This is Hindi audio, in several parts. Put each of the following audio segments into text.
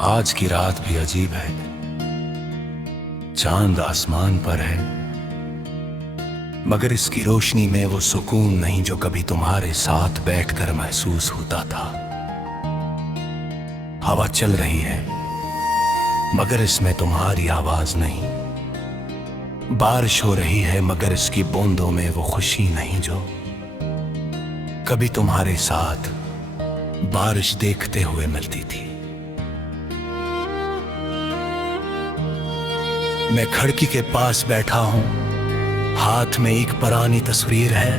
आज की रात भी अजीब है। चांद आसमान पर है, मगर इसकी रोशनी में वो सुकून नहीं जो कभी तुम्हारे साथ बैठकर महसूस होता था। हवा चल रही है, मगर इसमें तुम्हारी आवाज नहीं। बारिश हो रही है, मगर इसकी बूंदों में वो खुशी नहीं जो कभी तुम्हारे साथ बारिश देखते हुए मिलती थी। मैं खिड़की के पास बैठा हूं, हाथ में एक पुरानी तस्वीर है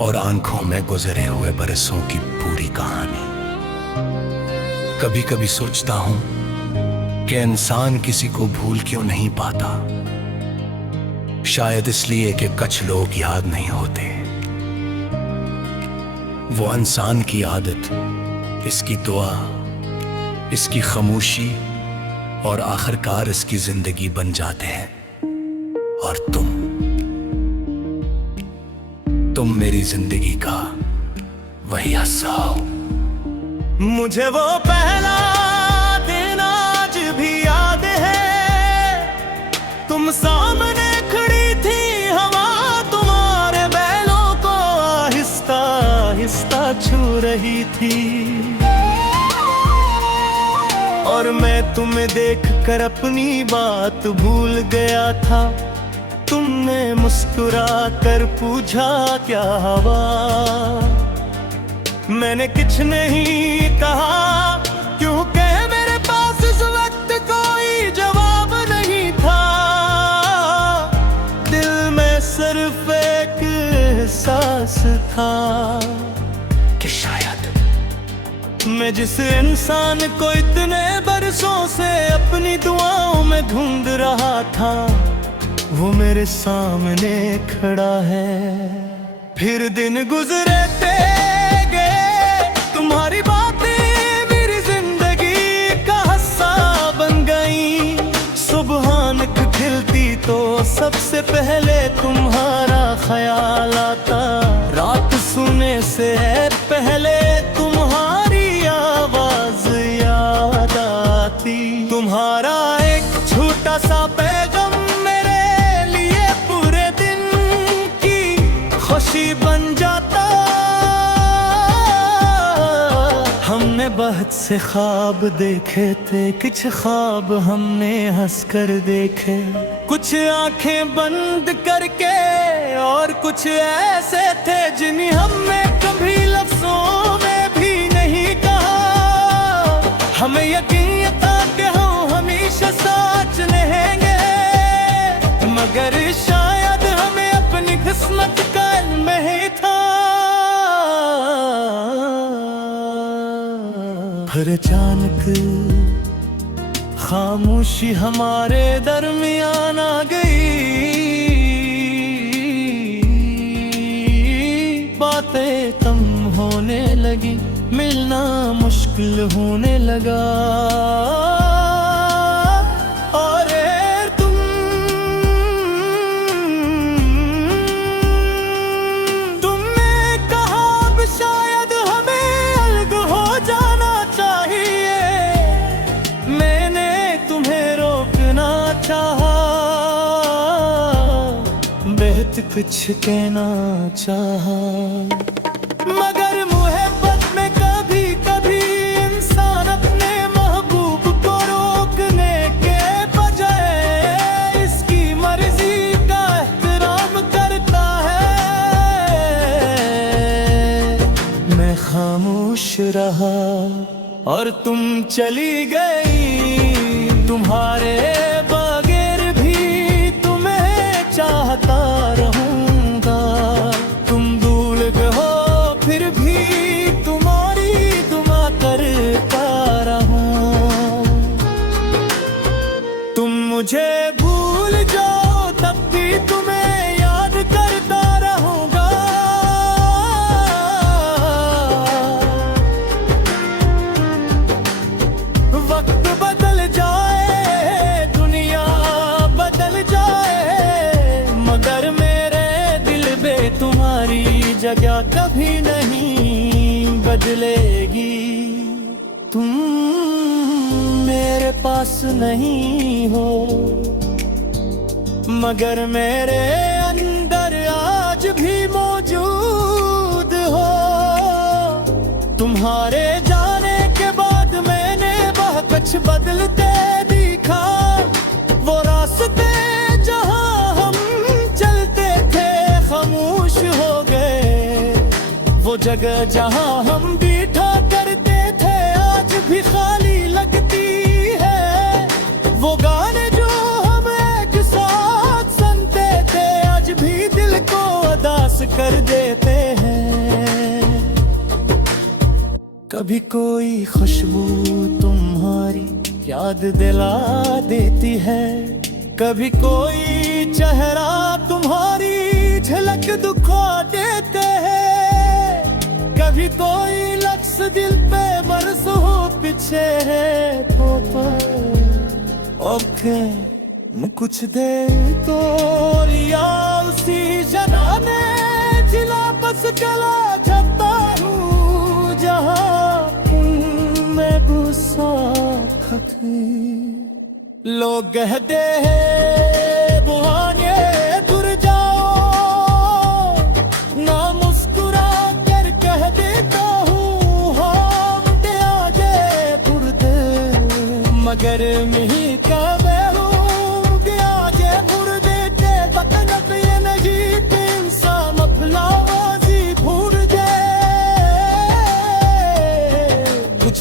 और आंखों में गुजरे हुए बरसों की पूरी कहानी। कभी कभी सोचता हूं कि इंसान किसी को भूल क्यों नहीं पाता। शायद इसलिए कि कुछ लोग याद नहीं होते। वो इंसान की आदत, इसकी दुआ, इसकी खामोशी और आखिरकार इसकी जिंदगी बन जाते हैं। और तुम मेरी जिंदगी का वही हिस्सा हो। मुझे वो पहला दिन आज भी याद है, तुम सामने खड़ी थी, हवा तुम्हारे बैलों को आहिस्ता आहिस्ता छू रही थी। और मैं तुम्हें देखकर अपनी बात भूल गया था। तुमने मुस्कुरा कर पूछा क्या हवा, मैंने कुछ नहीं कहा, क्योंकि मेरे पास इस वक्त कोई जवाब नहीं था। दिल में सिर्फ एक एहसास था कि शायद मैं जिस इंसान को इतने बरसों से अपनी दुआओं में ढूंढ रहा था, वो मेरे सामने खड़ा है। फिर दिन गुजरते गए, तुम्हारी बातें मेरी जिंदगी का हिस्सा बन गई। सुबह खिलती तो सबसे पहले तुम्हारा ख्याल आता, रात सोने से पहले तुम्हारी आवाज याद आती। तुम्हारा एक छोटा सा पैगाम मेरे लिए पूरे दिन की खुशी बन जाता। हमने बहुत से ख्वाब देखे थे, कुछ ख्वाब हमने हंसकर देखे, कुछ आंखें बंद करके, और कुछ ऐसे थे जिन्हें हमने कभी लफ्जों में भी नहीं कहा। हमें यकीन था कि हम हमेशा साथ रहेंगे, मगर शायद हमें अपनी किस्मत का इल्म ही था। फिर अचानक खामोशी हमारे दरमियान आ गई। बातें कम होने लगी, मिलना मुश्किल होने लगा। और तुमने कहा अब शायद हमें अलग हो जाना चाहिए। मैंने तुम्हें रोकना चाहा, बहुत कुछ कहना चाहा, मगर मोहब्बत में कभी कभी इंसान अपने महबूब को रोकने के बजाय इसकी मर्जी का एहतराम करता है। मैं खामोश रहा और तुम चली गई। तुम्हारे बगैर भी तुम्हें चाहता रहूंगा। तुम भूल गए हो, फिर भी तुम्हारी दुआ करता रहूं। तुम मुझे भूल जाओ, तब भी तुम्हें याद करता रहूंगा। वक्त बदल जाए, दुनिया बदल जाए, मगर मेरे दिल में तुम्हारी जगह कभी नहीं बदलेगी। तुम पास नहीं हो, मगर मेरे अंदर आज भी मौजूद हो। तुम्हारे जाने के बाद मैंने वह कुछ बदलते दिखा, वो रास्ते जहां हम चलते थे खामोश हो गए, वो जगह जहां हम बैठा करते थे आज भी खाली लगती है। वो गाने जो हम एक साथ सुनते थे आज भी दिल को उदास कर देते हैं। कभी कोई खुशबू तुम्हारी याद दिला देती है, कभी कोई चेहरा तुम्हारी झलक दिखा देते हैं, कभी कोई लफ्ज़ दिल पे बरसों पीछे है पापा। ओके कुछ देर तो या उसी जनाने जिला बस चला जाता हूँ जहाँ मैं गुस्सा खत्म। लोग कहते हैं बुहाने दूर जाओ, ना मुस्कुरा कर कह देता हूँ हम दे आजे बुरदे, मगर मिही का बेहूँ दे आजे बुरदे ते बतनक ये नहीं इंसान मफलावाजी भूल दे। कुछ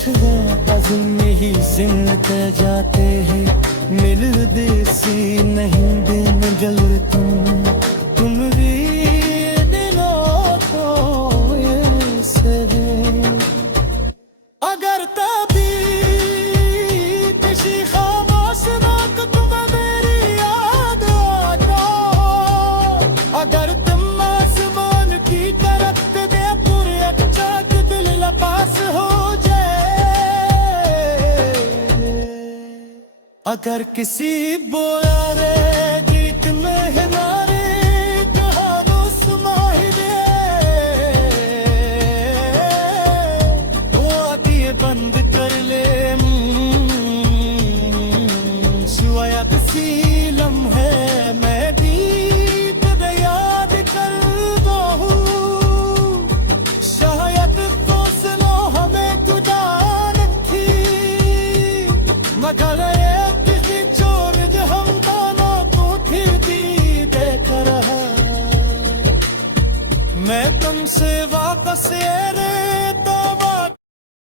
बज़म में ही जिंदगी जाते हैं, मिल देसी नहीं दिन जल तुम भी दिलों को ऐसे। अगर तभी किसी खामोश रात तुम्हें मेरी याद आ जाओ, अगर तुम आसमान की तरफ दे पूरे अचाक दिल लपास हो जाए। अगर किसी बोयारे गीत में हिनारे कहानो सुनाई दे, वो आँखें बंद कर ले, सुया किसी लम्हे मैं भी तुझे याद करता हूँ। शायद तो सुनो हमें खुदा थी, मगर मैं तुमसे वापस